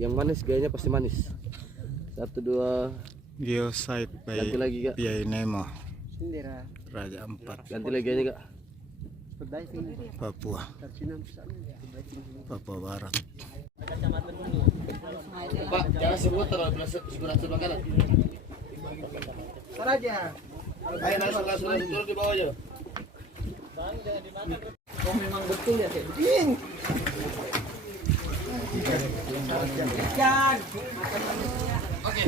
Yang manis gayanya pasti manis. 1, 2. Geosite Ganti lagi kak. Piai Nemo. Raja 4. Ganti lagi gayanya kak. Papua. Papua Barat. Pak, jangan semua terlalu sebelah kanan. aja. Ayo langsung turun di bawah aja. Oh memang betul ya Cek. Ikan. Oke.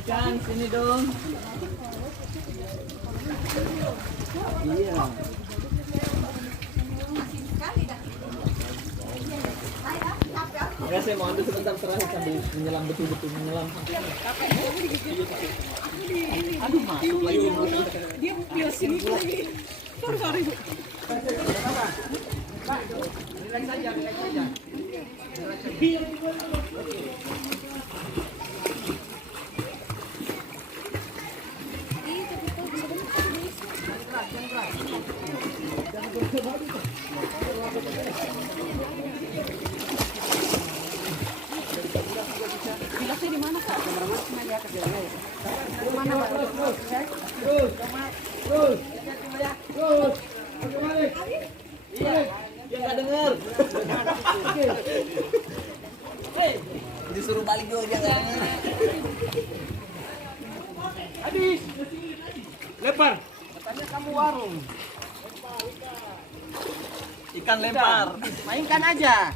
Ikan sini dong. Iya. Ya saya mau ambil sebentar terakhir sambil menyelam betul-betul menyelam. Aduh masuk lagi. Dia biar sini lagi. Sorry. Pak, relax saja, relax saja. Bilasnya di mana Kak? Cuma di atas jalan aja. Di mana Pak? Terus. Iya, dia nggak dengar. Hei, disuruh balik dulu dia nggak dengar. Habis. Lempar. Katanya kamu warung. Ikan lempar. Mainkan aja.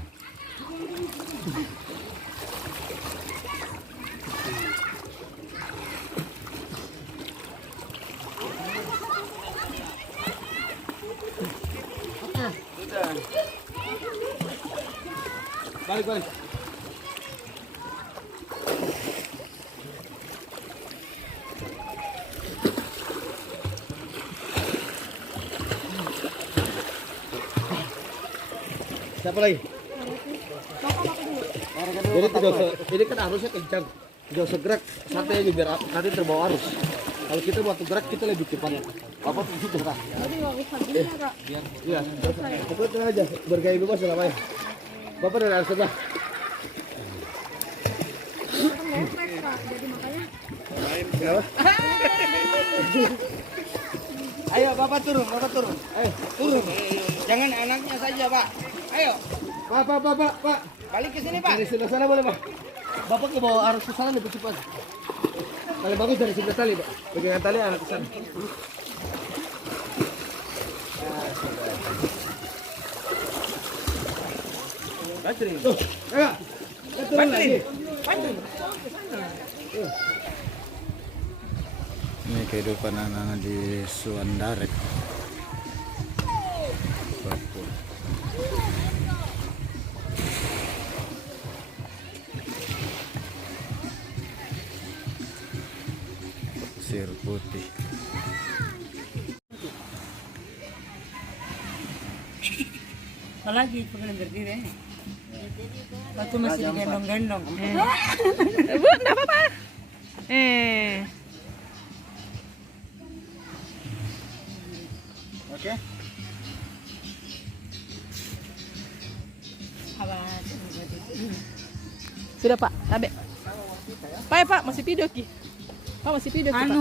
Balik. Siapa lagi? Jadi ini kan arusnya kencang. Tidak segerak santai aja biar nanti terbawa arus. Kalau kita waktu gerak kita lebih cepat. Apa tuh gerak? Jadi nggak usah gini ya Kak. Iya. Pokoknya aja bergaya bebas lah Pak. Bapak dari arah sebelah. Kan ngefek Kak. Jadi makanya. Kenapa? Ayo Bapak turun. Ayo turun. Jangan anaknya saja Pak. Ayo. Pak. Balik ke sini Pak. Dari sebelah sana boleh Pak. Bapak ke bawah arus ke sana lebih cepat. Paling bagus dari sebelah tali Pak. Pegangan tali arah ke sana. Tuh, ayo. Turun lagi. Ini kehidupan anak-anak di Suandaret, Papua. Pasir putih. Apalagi pengen berdiri. Batu masih digendong-gendong. Bu, enggak apa-apa. Oke. Sudah Pak, tabe. Pak, masih video Ki. Pak masih video Ki, Pak.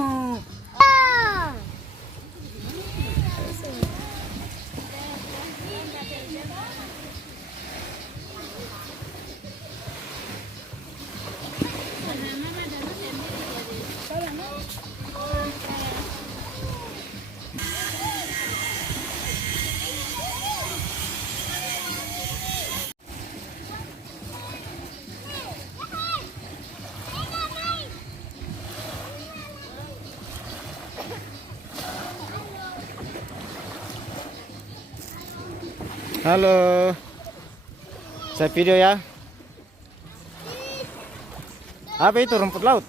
Halo, saya video ya. Apa itu rumput laut?